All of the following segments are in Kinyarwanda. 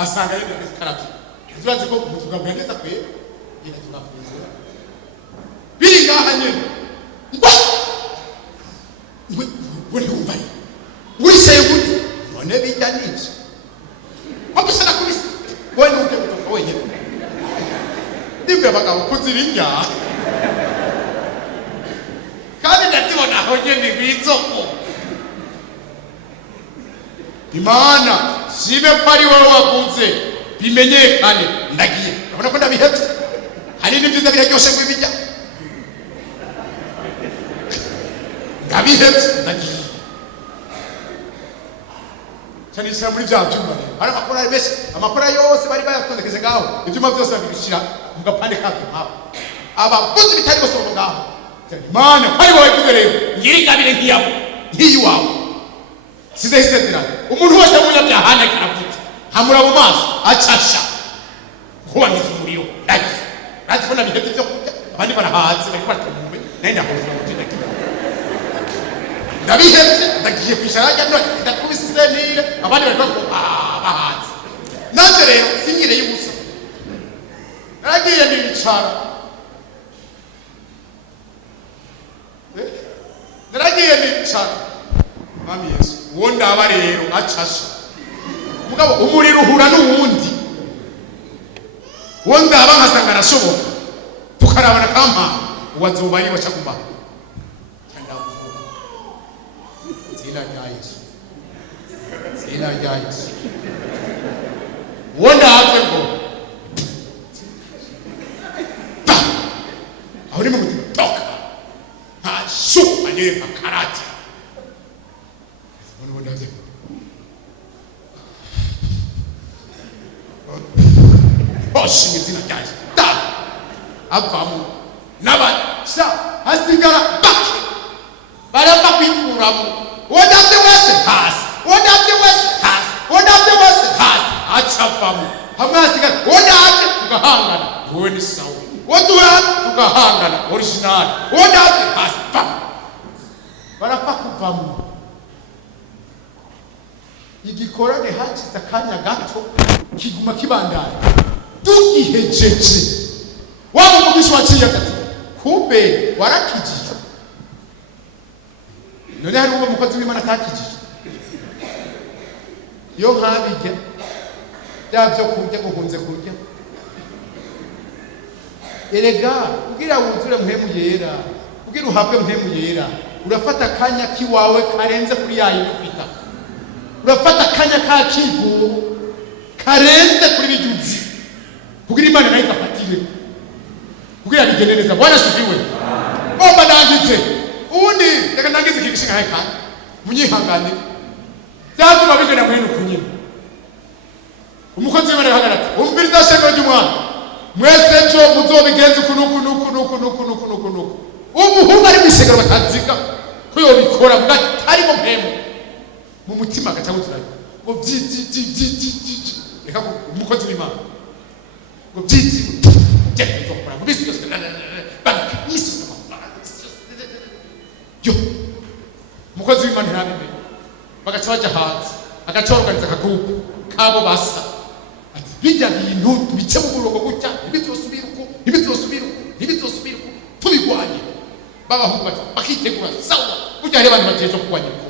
asanga yenda karatu tubaze ko mutugabwa neza kwe yenda tugafunze biri ngaha nyene ngwe umvaye wiseye gute none bijya niki wabusana kubisa wone uje kutoka wenyene ndibwe abagabo kuzirinya kandi ndazibona aho nyene bizoko Imana sibe pari wowe wakunze bimenyekane ndagiye urabona ko ndabihetse hari n'ibyiza biraryoshe kwibijya ndabihetse ndagiye cyane cyane muri bya byuma hari amakora benshi amakora yose bari bayatondekeje ngaho ibyuma byose babishira mu gapande kabyo hapo abavuzi bitari bose bo ngaho Imana pari wowe kuze rero ngiri kabire nkiyabo nkiyiwawe size hisezerano umuntu wese w'umunyabyaha akaravuze hamura mu maso acasha kubangiza umuriro ndaje bona bihetse byo kurya abandi barahaze bari kwatumwe nayo ndahoza mu kintu ndabihetse ndagiye kwicara ajya none ndakubise nire abandi bari ko bahaze naje rero sinyire y'ubusa naragiye nicara naragiye nicara Mami Yesu wonda aba rero acasha mugabo umuriro uhura n'uwundi wonda aba nkasanga arashoboka tukarabana kampa wazoba ari wacaguma zina rya Yesu wonda ave ngo aho ni mu mutima toka nta shuka nyere karate Oshi mitina jaji da abamu naba sa hasigara bak bara bakuramu wodate wese has achapamu hamasigara wodate tugahangana wowe ni sawa wodura tugahangana original wodate has bara pakuvamu igikorane hakiza akanya gato kiguma kibandana tugihejeje wamuvugisha waciye ati kumbe warakijije none hari uwo mukozi w'Imana atakijije yo nkabijya byavyo kurya guhunze kurya erega kugira wuzure mpemu yera kugira uhabwe mpemu yera urafata akanya kiwawe karenze kuri yayi n'ufita urafata akanya ka kigo karenze kuri bijuzi kugira Imana nayo igafatire kugira bigende neza bwana sifiwe bomba ndangitse ubundi reka ndangize ikintu heka munyihangane byaguma bigenda mwene kunyine umukozi w'Imana yahagarara umviriza shego ry'umwana mwese cyo muzobigenze kunuku umuhungu ari mwisegero batanzika ko yo bikora bwatari mu mpemu mu mutima gacangu turayo ngo byi reka umukozi w'Imana ngo byi jye zokora ngo bisi yose bisi yo umukozi w'Imana ntabime bagaca baja hanze agaca organiza akagugu kabo basa ati bijya bintu bice mu murongo gutya ntibizosubira uko tubigwanye babahungu bati bakitegura sawa burya rero abantu bagiye cyo kugwanya uko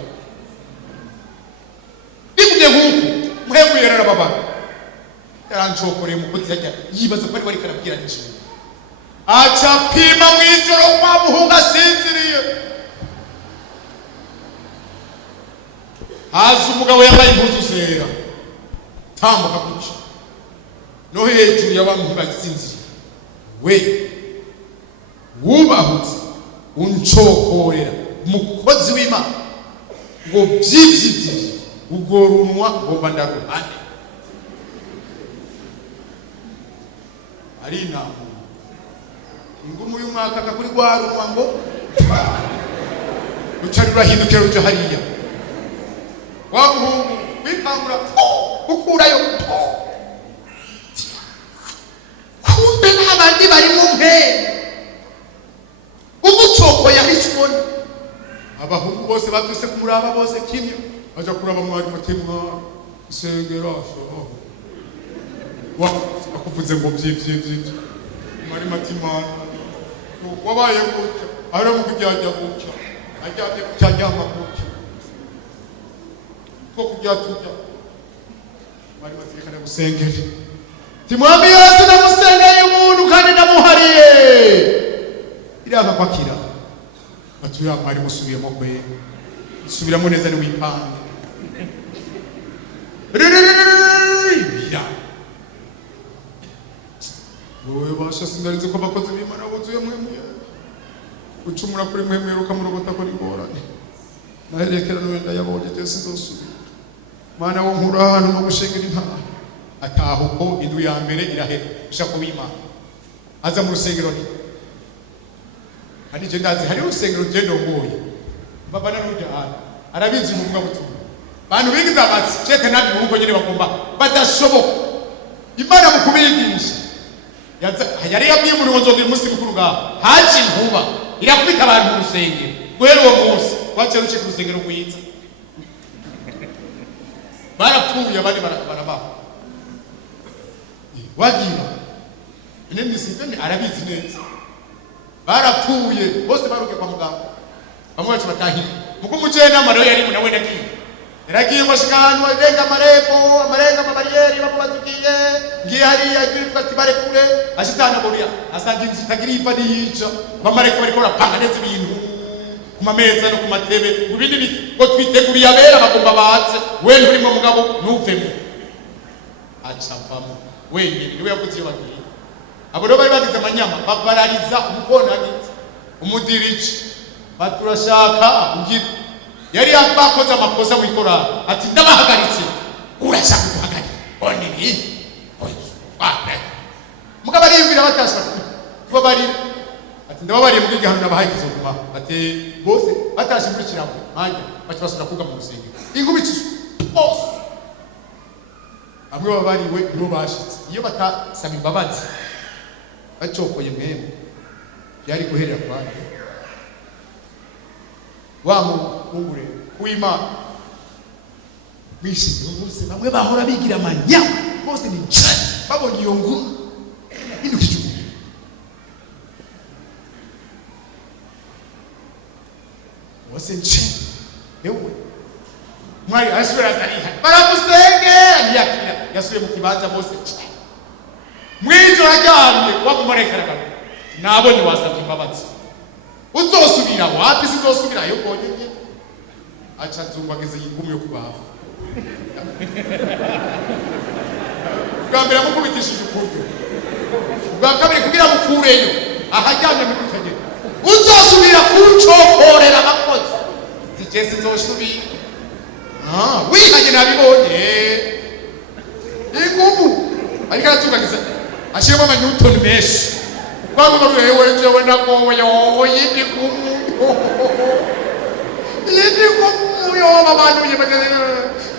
bigumye nk'uko muhemu yerera baba yarancokoreye umukozi yajya yibaza ko ari wari karabwira n'ijuru aca pima mu ijoro kwa muhungu asinziriye haza umugabo yambaye impuzu zera tambuka guca no hejuru ya wa muhungu asinziriye we wubahutse uncokorera umukozi w'Imana ngo byibyibyi ugorunwa ngo bandaruhane ari inama ingumu y'umwaka kakuri gwarunwa ngo ucari urahindukira ujo hariya wa muhungu bikangura ukurayo kumbe n'abandi bari mu mpera umucoko yahishibona abahungu bose babyuse kumuraba bose kimyo aja kuraba mwari mutima isengero akuvuze ngo vyivyo mari matimana wabaye gutya ara mu kujya gutya ajyate kucyanyama gutya ko kujya tujya mari matikana gusengera timwami Yesu namusengeye umuntu kandi namuhariye iraza kwakira atuya mari musubiyemo kwe subiramo neza ni wipanga ya wowe basha sindarinze ko bakoze bimana buzuye mwemwe ucumura kuri mwemwe ukamurogota ko rigorane naherekera n'wenda yabonye je sinzosubira mana wo nkura hano no gushengera intama ataho ko indu ya mbere irahera ushaka kubimana aza mu rusengero ni hari je ndazi hari urusengero je ndongoye baba naruja hano arabizi umuvuga butumwa bantu bigiza bati cheke nabi mu ngo nyine bagomba badashoboka imana mukubigisha yari yabwiye muri nzogira umunsi mukuru ngaho haje inkuba irakubita abantu mu rusengero guhera uwo munsi wace ruce ku rusengero kuyiza barapfuye abandi barabaho wagira ine misitani arabizi neza barapfuye bose baruke kwa muganga bamwe bacu batahira muko mujena maro yari mu nawe nagiye yaragiye mashikano arenga marembo amarenga mabariyeri bamubatukiye ngiye hariya yitwa tibare kure ashitana buriya asanga inzu itagira iva niyica bamareka bariko barapanga neza ibintu ku mameza no ku matebe ubindi biki ngo twiteguriye abera bagomba baze we nturimo mugabo nuvemo acapamo wenyine niwe yavuze iyo bagiye abo rero bari bagize amanyama babarariza umukona giti umudiriji baturashaka ugira yari yabakoze amakosa mu ikora ati ndabahagaritse urashaka guhagarika one ni oye mugabo ariyumvira batashaka kuba bari ati ndababariye muri gahunda nabahaye kizoguma ati bose batashe muri kiramo hanya bacibasura kuga mu rusengero ingubicizo bose amwe babariwe nibo bashitse iyo batasaba imbabazi bacokoye mwemwe yari guherera kwande wamugure kuimana bishimye bose bamwe bahora bigira amanya bose ni cyane babonye iyo nguru indukije bose nce yewe mwari asubira zariha baramusenge yakira yasuye mu kibanza bose mwizo ajyamye wakumarekaraga nabonye wasabye imbabazi uzosubira wapi sizosubira yo konye acha nzungwageze yingumi yo kubaho bwambera mukubitishije ukuryo bwakabiri kugira mukureyo ahajyamye mu kutegeka uzosubira kucokorera abakozi zigeze nzosubira wihanye nabibonye ingumu ariko aratunganyiriza ashiramo amanyutoni menshi kwagomba wewe jewe nagoyo yindi kumu abantu yibageze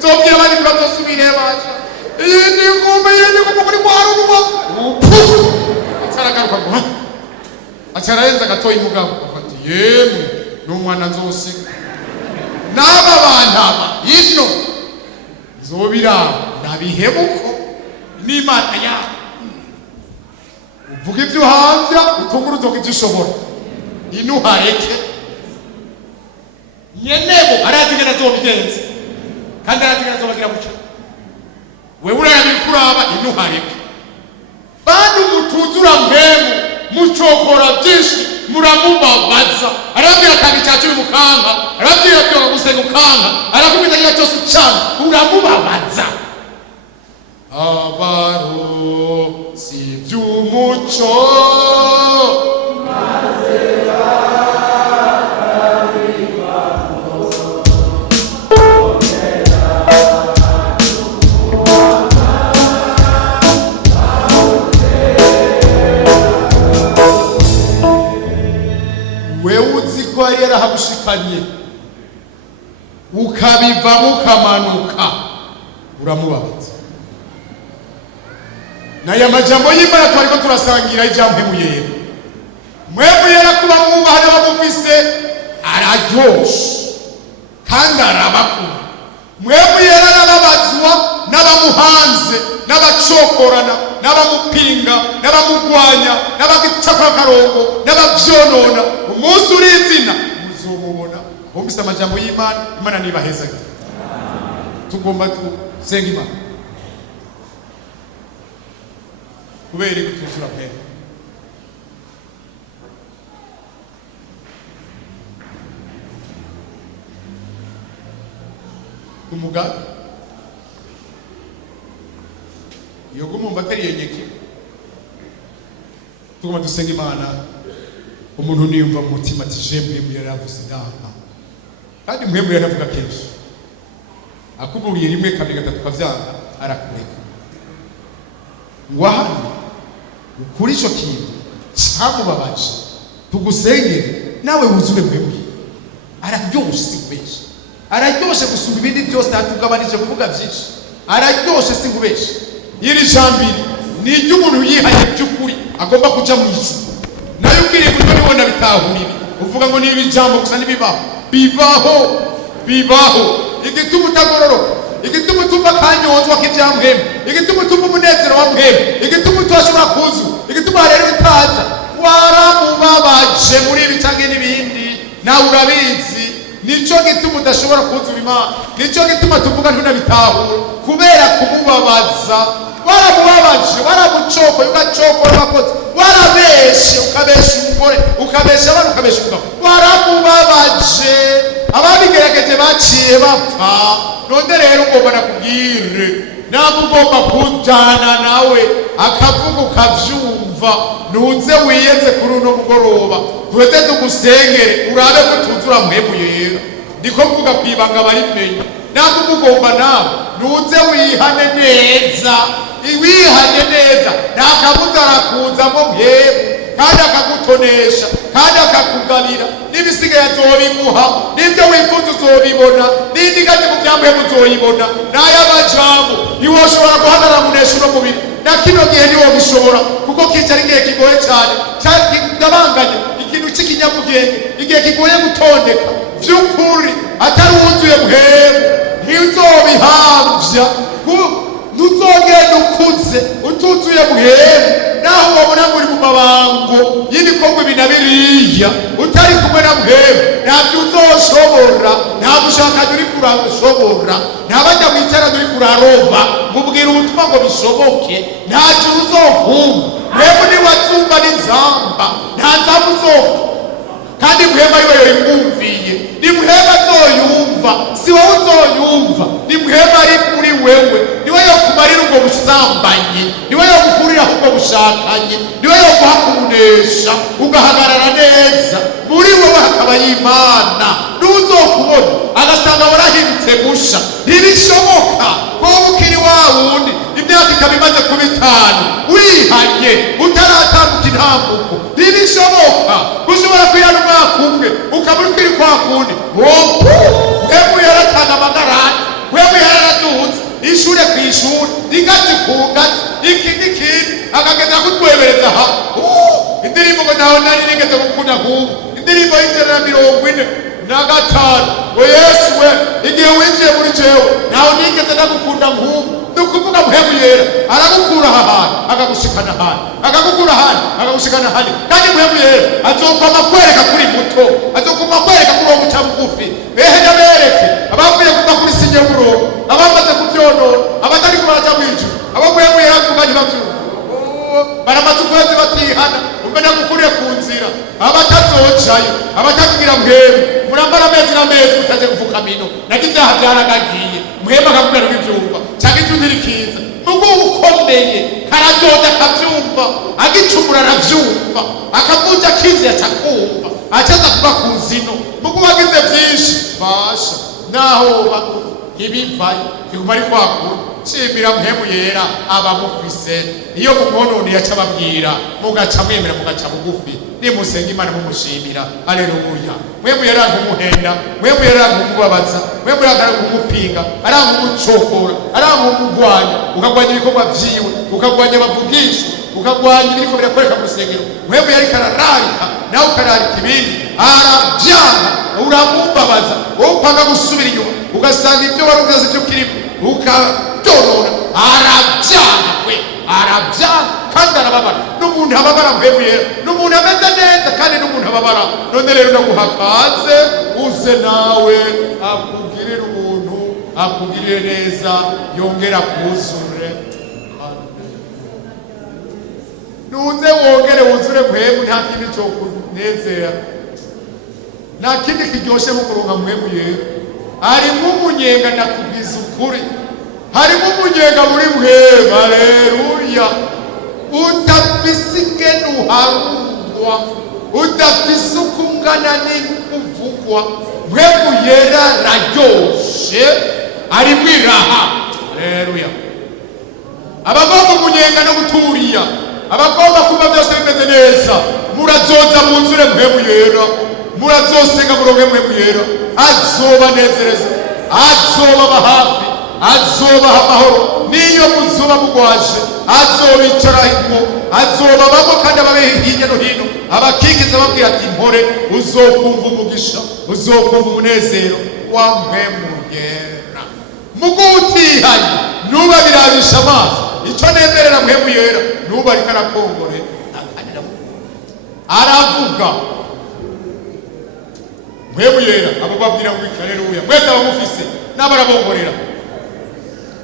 zobwira abandi bazosubire bacha yindi kumu kuri kwaruwa atsaragaruka ngo atsarayenza gatoyi mugabo afati yemwe n'umwana nzose naba bantaba yino zobira nabihebuko n'Imana ya uvuga ibyo hanze utungura utoka ibyo ushobora inuhareke nyenego arazigana zobigenze kandi arazigana zobagira guca wewe urabikuraba inuhareke bandi mutuzura mpemu mucokora byinshi muramubabaza arabwira kandi cyacyo mukanka arabwira byo gusenga ukanka arakubita gihe cyose ucana uramubabaza abaro si byumuco yari yarahabushikanye ukabiva mukamanuka uramubabaza naya majambo y'Imana twariko turasangira ivyampemuye mwebuyera kuba mwubahana bamufise araryoshe kandi arabakura mwemu yera n'ababazwa n'abamuhanze n'abacokorana n'abamupinga n'abamugwanya n'abagicaka akarongo n'abavyonona umunsi urizina muzomubona. Bumvise amajambo y'Imana, Imana nibahezage. Tugomba gusenga Imana kubera gutuzura pe. Umugabe yogo mumva atari yenyeke. Tugomba dusenga Imana. Umuntu niyumva mu mutima ati jemwe yaravuze inama kandi mwemwe yaravuga kenshi akuburiye rimwe kabiri gatatu kavyanga arakureka ngo hano kuri ico kintu cyamubabaje tugusengere nawe wuzure mwemwe. Araryoshe sikubesha, araryoshe gusura ibindi byose atugabanije kuvuga byinshi, araryoshe sikubesha. Iri jambiri ni iry'umuntu yihanye by'ukuri agomba kuja mu ijuru. Nayo ukiriye kujya nibona bitahurira uvuga ngo niba ijambo gusa bibaho igituma utagororoka, igituma utumva kanyonzwa k'ivyamhema, igituma utumva umunezero wa mhema, igituma utashobora kuzu, igituma rero utaza waramubabaje muri ibi canke n'ibindi nawe urabizi. Nico gituma udashobora kuzura Imana, nico gituma tuvuga ntunabitahura kubera kumubabaza. Waramubabaje, waramucokoye ugacokora abakozi, warabeshe ukabesha umugore, ukabesha abana, ukabesha umugabo, waramubabaje. Ababigerageje baciye bapfa. None rero ugomba nakubwire ntabwo ugomba kujana nawe akavuga ukavyumva. Ntuze wiyeze kuri uno mugoroba tuweze tugusengere urabe ko tuzura mwemu yera. Ndiko mvuga kwibanga barimenye. Ntabwo ugomba nawe ntuze wihane neza, wihanye neza ntakabuza arakunzamo mwemu kandi akagutonesha kandi akakugabira. N'ibisigaye azobimuha, n'ibyo wifuza uzobibona, n'indigaje mu byambuye muzoyibona. N'ay'amajambo ntiwoshobora guhagarara munesha uno mubiri na kino gihe ntiwobishobora kuko kica ari igihe kigoye cyane kidabanganye, ikintu cy'ikinyabugenge, igihe kigoye gutondeka vy'ukuri. Atari wuzuye mwemu ntizobihamvya, ntuzogenda ukuze utuzuye mwemu. Naho wabona muri mu mabango y'ibikorwa ibi na biriya utari kumwe na mwemu ntabyo uzoshobora. Nta bushakanye uri kurashobora, nta bajya mwicara uri kuraroba mubwira ubutumwa ngo bishoboke, ntacyo uzokumva. Mwemu niwazumva n'inzamba nta nzamba uzokumva kandi mwema ariwe yoyikumviye. Ni mwema azoyumva, si wowe uzoyumva. Ni mwema ari kuri wewe, niwe yokumarira ubwo busambanyi, niwe yogukurira ubwo bushakanye, niwe yoguha kubunesha ugahagarara neza. Muri wowe hakaba y'Imana. N'uzokubona agasanga warahindutse gusha. Ntibishoboka ko ukiri wa wundi imyaka ikaba imaze kuba 5 wihanye utaratambuka intambuko. Ntibishoboka gushobora kwihana umwaka umwe ukaba ukiri kwa kundi. Mwemu yaratanga amagarani, mwemu yaraduhutse ishure ku ishuri, ingazi ku ngazi, iki n'ikindi akagenda kutwebereza ha. Indirimbo ngo nawe nari nigeze gukunda nk'ubu, indirimbo y'145 ngo Yesu we igihe winjiye muri jewe nawe nigeze ndagukunda nk'ubu. Nukuvuga mwemu yera aragukura ahantu akagushikana ahantu, akagukura ahantu akagushikana ahandi. Kandi mwemu yera azokoma kwereka kuri muto, azokoma kwereka kuri uwo mucamugufi. Ndabereke abavuye kuva kuri sinyaburo, abamaze kubyonona, abatari kubaraja mw'ijuru, abo mwemu yera kuva ntibavyumva baramaze ukwezi batihana. Umbe ndagukuriye ku nzira abatazocayo, abatakugira mwemu murambara amezi n'amezi mutaje kuvuka mino naga ivyaha vyaragagiye. Mwemu akakubwira n'ivyumva cyangwa icyo ntirikiza nuko ukomeye karadoda akavyumva, agicumura aravyumva, akavuja akizi atakumva, acaza kuba ku nzino. Nuko bagize vyinshi basha naho ibivayo kigumari kwakura. Shimira mwemu yera abamufise. Iyo mumwononi yaca babwira mugaca mwemera mugaca bugufi. Nimusenga Imana mumushimira. Haleluya. Mwemu yera nkumuhenda, mwemu yera nkumubabaza, mwemu yera nkumupinga, aranga umucokora, aranga umugwanya, ukagwanya ibikorwa vyiwe, ukagwanya abavugisha, ukagwanya ibiriko birakoreka mu rusengero. Mwemu yari karararika nawe ukararika ibindi, aravyanga uramubabaza, wowe upanga gusubira inyuma ugasanga ibyo wari uvuze byo kirimo ukadorora, arabyanga we, arabyanga kandi arababara. N'umuntu ababara mpemuye, n'umuntu ameze neza kandi n'umuntu ababara. None rero ndaguha kaze uze nawe akugirire ubuntu, akugirire neza, yongera kuzure. Nuze wongere wuzure mpemu, nta kindi cyo kunezera, nta kindi kiryoshe mu kuronka mpemu yera. Harimo umunyenga, nakubwiza ukuri, harimo umunyenga muri mpemu. Haleluya! Udafise ingene uharugwa, udafise uko ungana n'ikuvugwa, mpemu yera raryoshe, harimo iraha. Haleluya! abagomba umunyenga no guturiya, abagomba kuba byose bimeze neza, murazoza munzure mpemu yera, murazosenga muronke mpemu yera. Azobanezereza, azoba hafi, azobaha amahoro. Niyo muzuba mugwaje azobicarahimo, azobabamo kandi ababe hirya no hino, abakigiza babwira ati mpore, uzokumva umugisha, uzokumva umunezero wa mpemu yera. Mugutihanye nuba birabisha amazi, icyo nemerera mpemu yera nuba ariko arakongore aravuga. Mpemu yera ababwira ngo haleluya, mwese abamufise n'abarabongorera,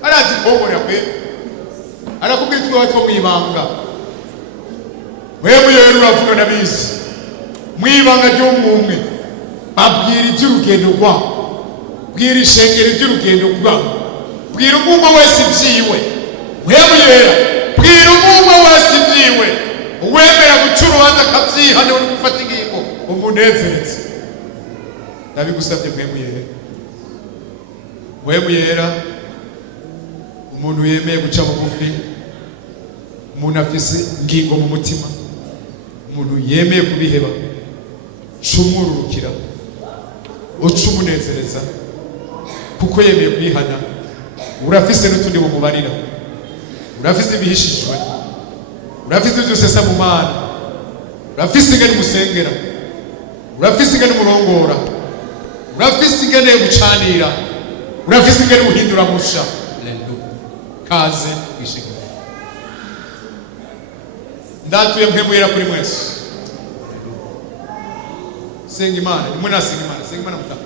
arazi kongorera kwe, arakubwira twe watwo mwibanga. Mpemu yera uravuga nabisi mwibanga ry'umwe, babwira iby'urugendo rwabo, bwira ishengero iby'urugendo rwabo, bwira umwe wese ibyiwe. Mpemu yera bwira umwe wese ibyiwe, uwemera guca urubanza akabyihana no gufata ingingo umunezereze. Ndabigusabye mpemu yera, mpemu yera, umuntu yemeye guca bugufi, umuntu afise ingingo mu mutima, umuntu yemeye kubiheba, cumururukira, uca umunezereza kuko yemeye kwihana. Urafise n'utundi bumubarira, urafise ibihishijwe, urafise ibyo usesa mu mana, urafise ingene umusengera, urafise ingene umurongora, urafise ingene gucanira, urafise ingene uhindura musha. Kaze wishimye, ndatuye mpemu yera kuri mwese. Senga Imana, nimwe nasenga Imana, senga Imana mutaka.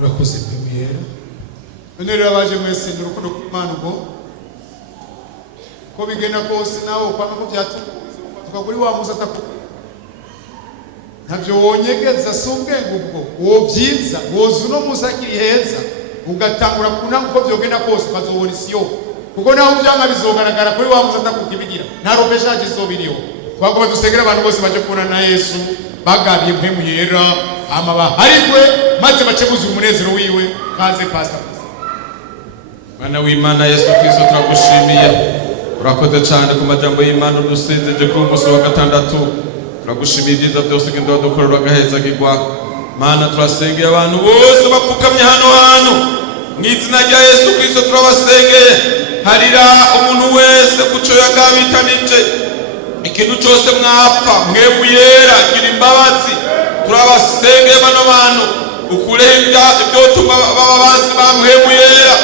urakoze mpemuyera. None rero abaje mwese ni urukundo rw'Imana ubwo ko bigenda kose nawe ukwanga ko byatukuza tukaguri wa musa ataku ntabyo wonyegeza sumbwenga ubwo wobyiza woza uno musa akiri heza ugatangura kunanga uko byogenda kose ukazobona isiyo kuko naho byanga bizogaragara kuri wa musa atakukibigira nta robeshaje izobiriho twagomba dusengera abantu bose baje kubona na Yesu bagabiye mpemuyera ama baharigwe maze bace buzura umunezero wiwe. Kaze pastor. Mwana w'Imana Yesu Kristo turagushimiye, urakoze cyane ku majambo y'Imana udusezeje ku munsi wa gatandatu. Turagushimiye ibyiza byose genda wadukorera agahezagirwa. Mana turasengeye abantu bose bapfukamye hano hantu mu izina rya Yesu Kristo turabasengeye. Harira umuntu wese kuco yagabitanije ikintu cyose mwapfa mwemuyera gira imbabazi. Turabasengeye bano bantu ukurenga ibyo tuma bababazi bamwemuyera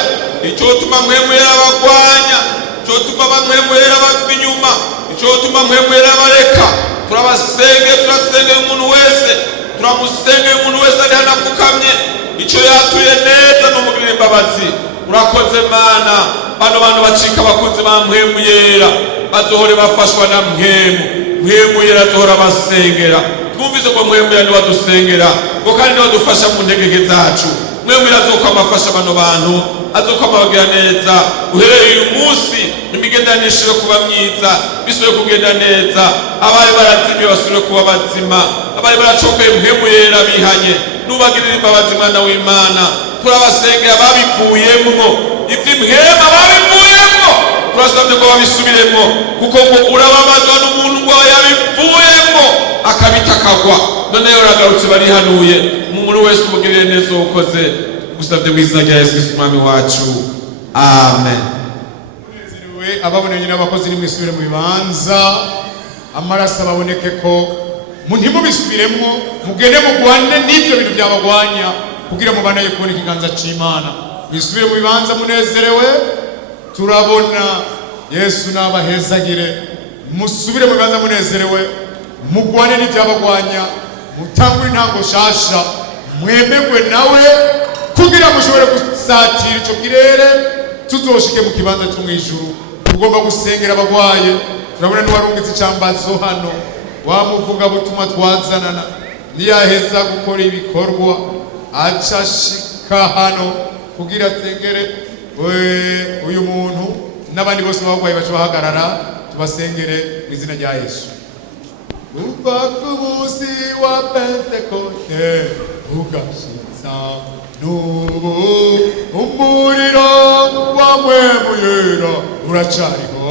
icyo tuma mwemuyera bagwanya icyo tuma bamwemuyera babinyuma icyo tuma mwemuyera bareka. Turasengeye umuntu wese turamusengeye umuntu wese ari hano apfukamye icyo yatuye neza n'umugirira imbabazi. Urakoze Mana, bano bantu bacika abakunzi bamwemuyera bazohore bafashwa na mwemuyera azohora basengera. Twumvise ko mwemuyera ni wadusengera ngo kandi ni wadufasha mu ntegeke zacu. Mwemuyera azokwama afasha bano bantu azokwama bagira neza uhereye uyu munsi imigendanishije kuba myiza bisubire kugenda neza. Abari barazimye basubire kuba bazima, abari baracokeye mwemuyera bihanye nubagirira imbabazi Mwana w'Imana. Turabasengera babivuyemwo ivy'imhema babivuyemwo turasabye ko babisubiremwo kuko ngo urababazwa n'umuntu ngo yabivuyemwo akabitakagwa. None uragarutse barihanuye umuntu wese umugirire neza ukoze gusabye mu izina rya Yesu Kristo umwami wacu, amen. Unezerewe ababonanye n'abakozi nimwisubire mu bibanza amaraso ababoneke ko ntimubisubiremwo mugende mugwane n'ibyo bintu byabagwanya kugira mubanaye kubona ikiganza c'Imana. Bisubire mu bibanza munezerewe. Turabona Yesu nabahezagire musubire mu bibanza munezerewe mugwane n'ibyabagwanya mutangure intango shasha mwemegwe nawe kugira mushobore gusatira ico kirere tuzoshike mu kibanza cyo mwijuru. Tugomba gusengera abagwaye. Turabona n'uwarungitse icambazo hano wamuvuga butuma twazanana niyaheza gukora ibikorwa acashika hano kugira atengere uyu muntu n'abandi bose bagwaye baca bahagarara tubasengere mu izina rya Yesu. Uva ku munsi wa Pentekote ugashitsa n'ubu umuriro wa mwemuyera uracariho.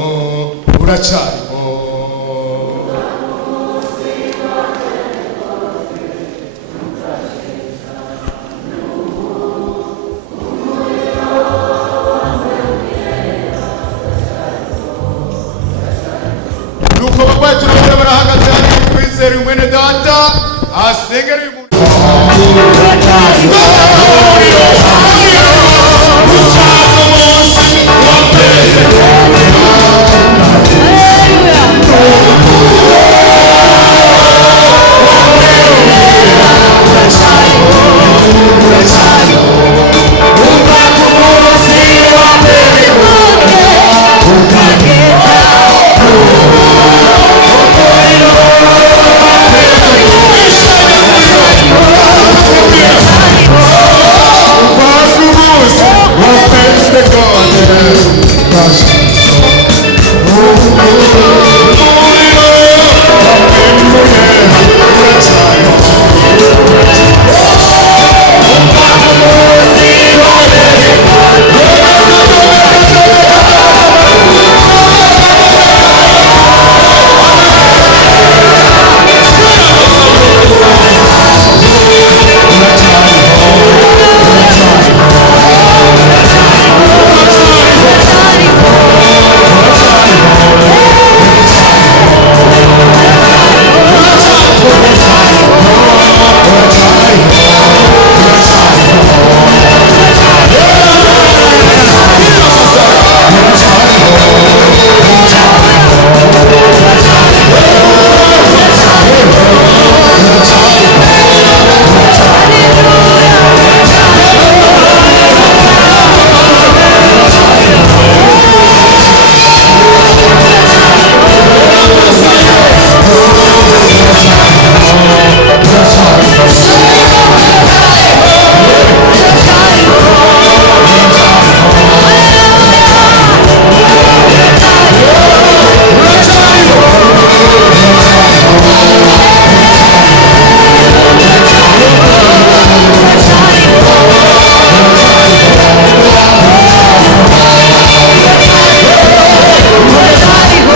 Nuko bagwaye turabona barahagaze hari kwizera mwene data asengera